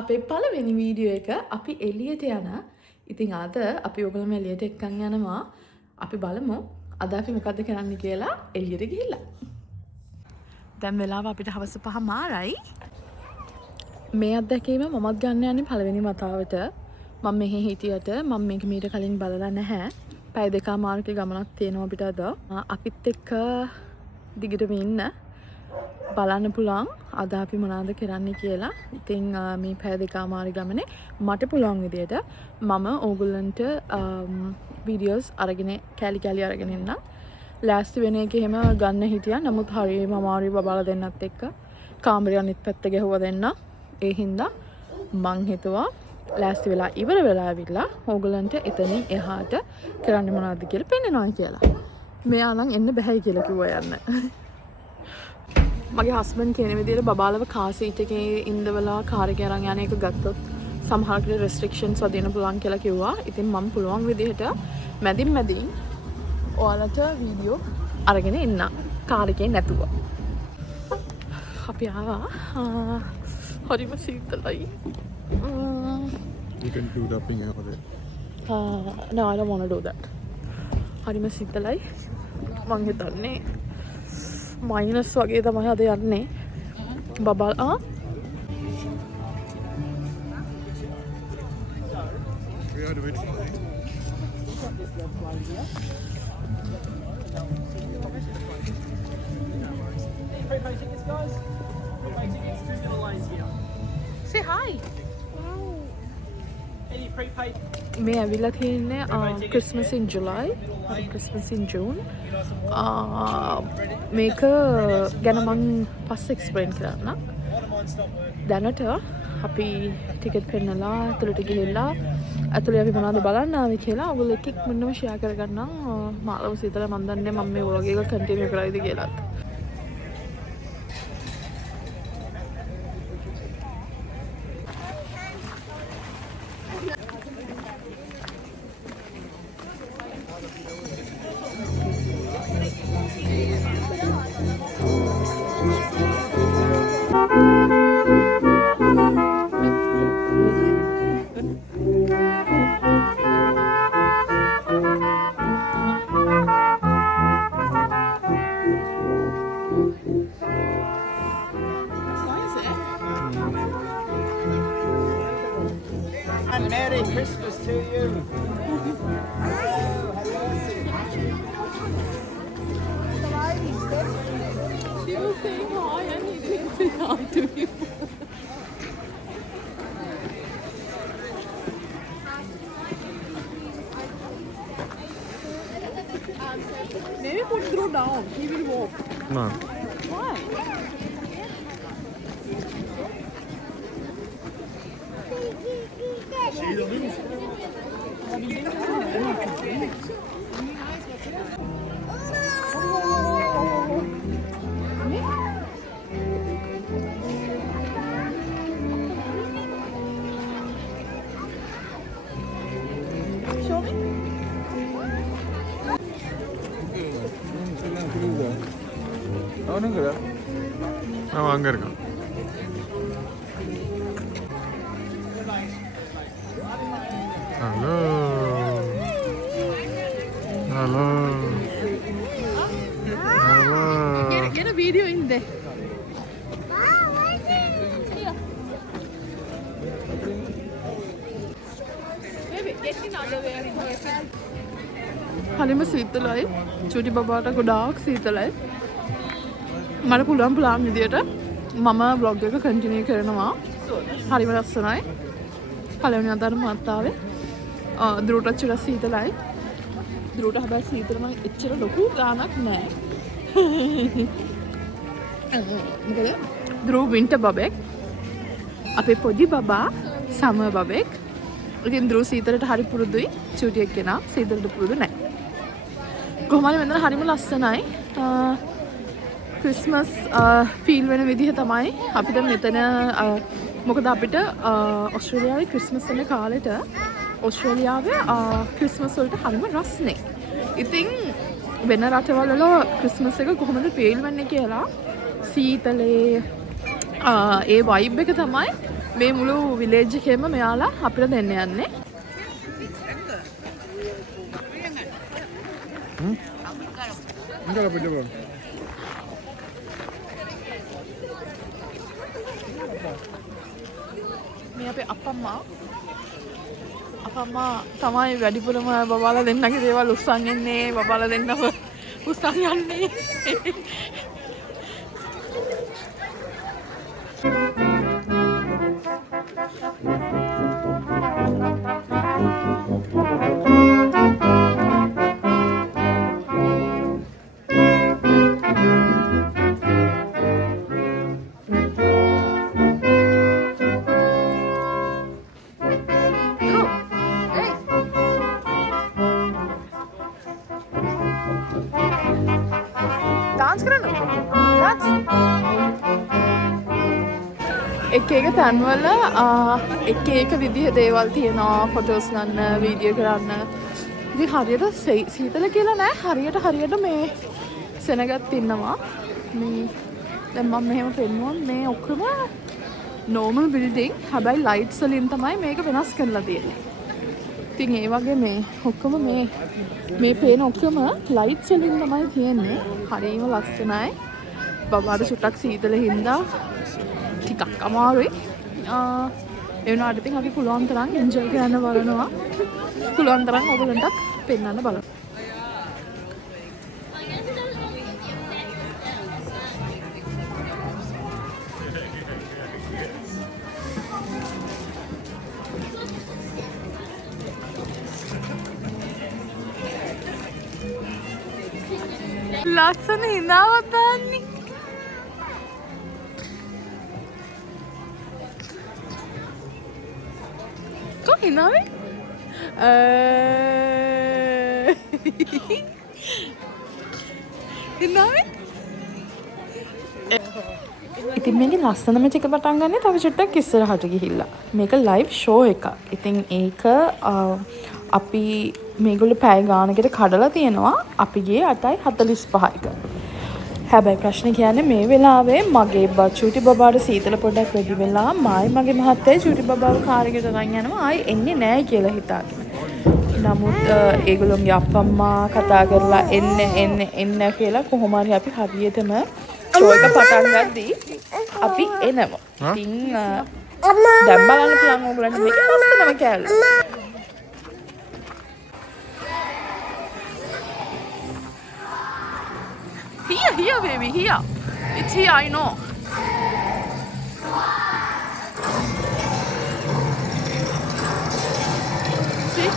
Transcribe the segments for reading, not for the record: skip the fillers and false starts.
අපේ පළවෙනි වීඩියෝ එක අපි එළියට යන. ඉතින් අද අපි ඔයගොල්ලෝම එළියට එක්කන් යනවා. අපි බලමු අද අපි මොකද්ද කරන්න කියලා එළියට ගිහිල්ලා. දැන් වෙලාව අපිට හවස 5:00යි. මේ අත්දැකීම මමත් ගන්න යන්නේ පළවෙනි වතාවට. මම මෙහි හිටියට මම මේක මීට කලින් බලලා නැහැ. පැය දෙකමාරක ගමනක් තියෙනවා අපිට අද. අපිත් එක්ක දිගටම ඉන්න. බලන්න පුළුවන් අද අපි මොනවද කරන්නේ කියලා. ඉතින් මේ පැය දෙකමාර ගමනේ මට පුළුවන් විදියට මම ඕගොල්ලන්ට වීඩියෝස් අරගෙන කැලි අරගෙන එන්න. ලෑස්ති වෙන එක එහෙම ගන්න හිටියා. නමුත් හරියම අමාරුයි බබාලා දෙන්නත් එක්ක. කාමරය අනිත් පැත්ත ගැහුවා දෙන්න. ඒ හින්දා මං හිතුවා ලෑස්ති වෙලා ඉවර වෙලා ඇවිල්ලා ඕගොල්ලන්ට එතනින් එහාට කරන්න මොනවද කියලා පෙන්නනවා කියලා. මෙයා නම් එන්න බැහැ කියලා කිව්වා යන්න. මගේ හස්බන්ඩ් කියන විදිහට බබාලව කාර් සීට් එකේ ඉඳවලා කාර් එක අරන් යන එක ගත්තොත් සමහරකට රෙස්ට්‍රික්ෂන්ස් වදින්න පුළුවන් කියලා කිව්වා. ඉතින් මම පුළුවන් විදිහට මැදින් ඔයාලට වීඩියෝ අරගෙන එන්න කාර් එකේ නැතුව. අපි ආවා. හරිම සීතලයි. You can do dubbing over there. No, I don't want to do that. හරිම සීතලයි. මං හිතන්නේ මයිනස් වගේ තමයි අද යන්නේ. Bubble We are waiting. Say hi. Any prepaid? මේ ඇවිල්ලා තියෙන්නේ Christmas in July, Christmas in June. මේක ගැන මං පස්සේ එක්ස්ප්ලේන් කරන්න. දැනට අපි ටිකට් පෙන්නලා ඇතුළට ගිහිල්ලා ඇතුළේ අපි මොනවද බලන්න ආවේ කියලා ඔයගොල්ලෝ එක්ක ඉක්මනටම ෂෙයා කරගන්නම්. මාළව සීතල මන් දන්නේ මම මේ vlog එක කන්ටිනියු කරයිද කියලාත්. And Merry Christmas to you. She was saying hi and he didn't say hi to you. Maybe put Drew down. He will walk. No. Why? Show me. அவனுங்கடா அவன் அங்க இருக்கான். Hello hello hello. Get a video in there. හරිම සීතලයි. චුටි බබාට ගොඩාක් සීතලයි. මට පුළුවන් විදියට මම vlog එක කන්ටිනියු කරනවා. හරිම ලස්සනයි. පළවෙනි අතර මාත් ආවේ. දෘඩ චුටි සීතලයි. දෘඩ හැබැයි සීතල නම් එච්චර ලොකු ගාණක් නෑ. මොකද දෘඩ වින්ටර් බබෙක්. අපේ පොඩි බබා සමර් බබෙක්. ඉතින් දෘඩ සීතලට හරි පුරුදුයි. චුටි එක්කෙනා සීතලට පුරුදු නෑ. කොහොම හරි මෙතන හරිම ලස්සනයි. ක්‍රිස්මස් ෆීල් වෙන විදිහ තමයි අපිට මෙතන මොකද අපිට ඔස්ට්‍රේලියාවේ ක්‍රිස්මස් වෙන කාලෙට ඔස්ට්‍රේලියාවේ ක්‍රිස්මස් වලට හරිම රස්නේ. ඉතින් වෙන රටවල් වල ක්‍රිස්මස් එක කොහොමද ෆීල් වෙන්නේ කියලා සීතලේ ඒ වයිබ් එක තමයි මේ මුළු විලේජ් එකේම මෙයාලා අපිට දෙන්න යන්නේ. Enggak apa coba. මේ අපේ අප්පම්මා තමයි වැඩිපුරම බබාලා දෙන්නගේ දේවල් උස්සන් යන්නේ බබාලා දෙන්නව උස්සන් යන්නේ. එක තැන්වල එක විදිහ දේවල් තියෙනවා ෆොටෝස් ගන්න වීඩියෝ කරන්න. ඉතින් හරියට සීතල කියලා නෑ හරියට මේ සෙනගත් ඉන්නවා. මේ දැන් මම මෙහෙම පෙන්නුවා මේ ඔක්කොම normal building හැබැයි lights වලින් තමයි මේක වෙනස් කරලා තියෙන්නේ. ඉතින් ඒ වගේ මේ ඔක්කොම මේ පේන ඔක්කොම lights වලින් තමයි තියෙන්නේ. හරියම ලස්සනයි. බබාට චුට්ටක් සීතල හින්දා ටිකක් අමාරුයි. ඒ වුණාට ඉතින් අපි පුළුවන් තරම් එන්ජොයි කරන්න බලනවා. පුළුවන් තරම් ඔයගලන්ටත් පෙන්වන්න බලනවා. ලස්සන හිනාවක් දාන්නේ. Kok hinawe? Hinawe? ඉතින් මේකේ ලස්සනම ටික පටන් ගන්න තව චුට්ටක් ඉස්සරහට ගිහිල්ලා. මේක ලයිව් ෂෝ එකක්. ඉතින් ඒක අපි මේගොල්ලෝ පැය ගානකට කඩලා තියෙනවා. අපි ගියේ 8:45ක. හැබැයි ප්‍රශ්නේ කියන්නේ මේ වෙලාවේ මගේ චූටි බබාට සීතල පොඩ්ඩක් වැඩි වෙලා මගේ මහත්තයා චූටි බබාව කාර් එකට අරන් යනවා. ආයි එන්නේ නැහැ කියලා හිතාගෙන. නමුත් ඒගොල්ලෝගේ අප්පම්මා කතා කරලා එන්න කියලා කොහොම හරි අපි හරියටම ෂෝ එක පටන් ගද්දී අපි එනවා. ඉතින් දැන් බලන්න පුළුවන් ඕගොල්ලන්ට මේක ලස්සනම කෑල්ල. Here, baby, here. It's here, I know. See?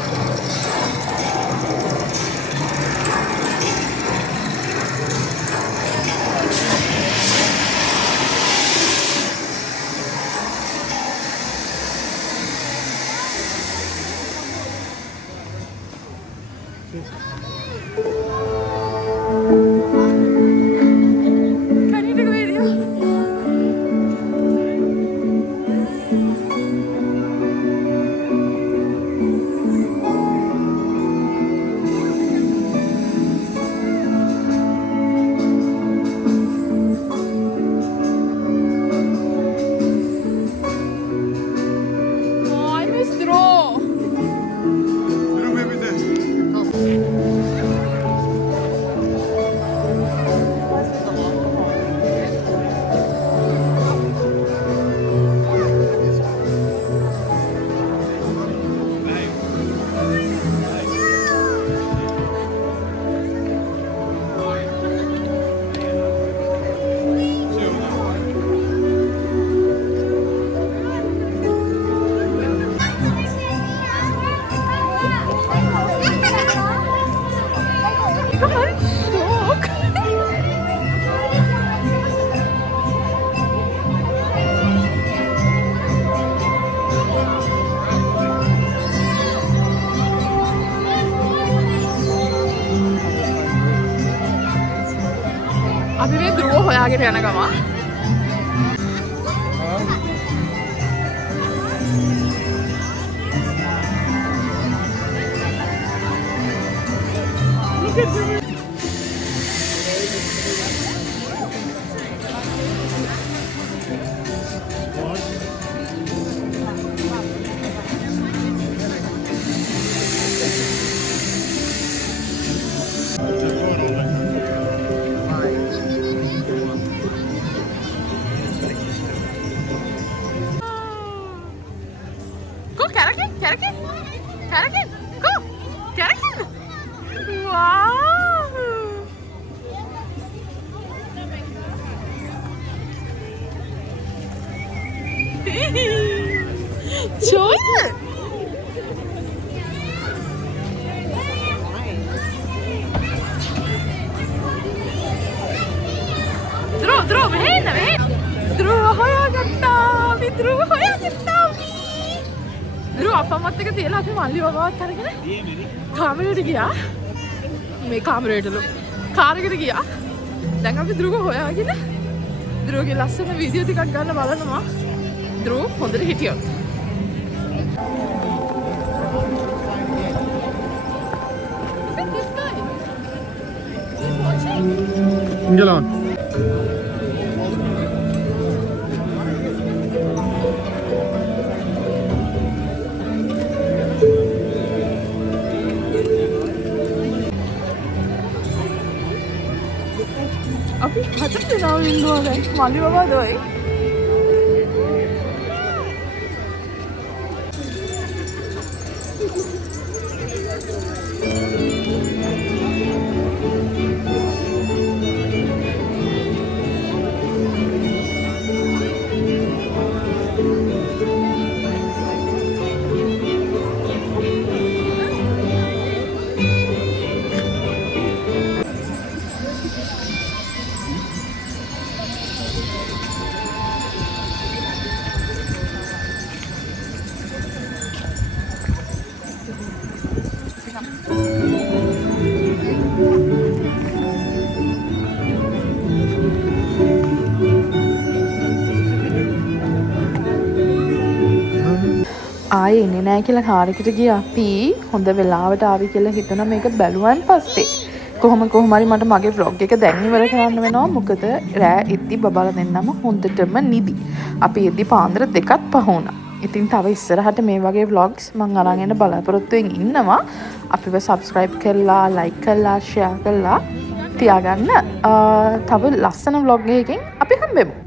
අපි මේ ධ්‍රුව හොයාගෙන යන ගම Tarakin. Tarakin. Go. Tarakin. Wow. Join. Dhruv, මෙහෙන්න. Dhruv හොයාගත්තා. අපි Dhruv හොයාගත්තා. Dhruv අප්පමත් එක්ක තියලා අපි මල්ලි වගාවත් අරගෙන කාමරේට ගියා. මේ කාමරේටලු. කාර් එකට ගියා. දැන් අපි Dhruv හොයාගෙන Dhruvගේ ලස්සන වීඩියෝ ටිකක් ගන්න බලනවා. Dhruv හොඳට හිටියොත්. This guy. He's watching. Get on. අපි හතර දෙනාම ඉන්නවා දැන් මල්ලි බබා දොයි. ආයේ එන්නේ නැහැ කියලා කාර් එකට ගියා. අපි හොඳ වෙලාවට ආවි කියලා හිතුණා මේක බැලුවන් පස්සේ. කොහොම හරි මට මගේ vlog එක දැන් ඉවර කරන්න වෙනවා. මොකද රෑ එද්දි බබාලා දෙන්නම හොඳටම නිදි. අපි එද්දි පාන්දර 2ක් පහ වුණා. ඉතින් තව ඉස්සරහට මේ වගේ vlogs මම අරන් එන්න බලාපොරොත්තුෙන් ඉන්නවා. අපිව subscribe කරලා, like කරලා, share කරලා තියාගන්න. තව ලස්සන vlog එකකින් අපි හම්බෙමු.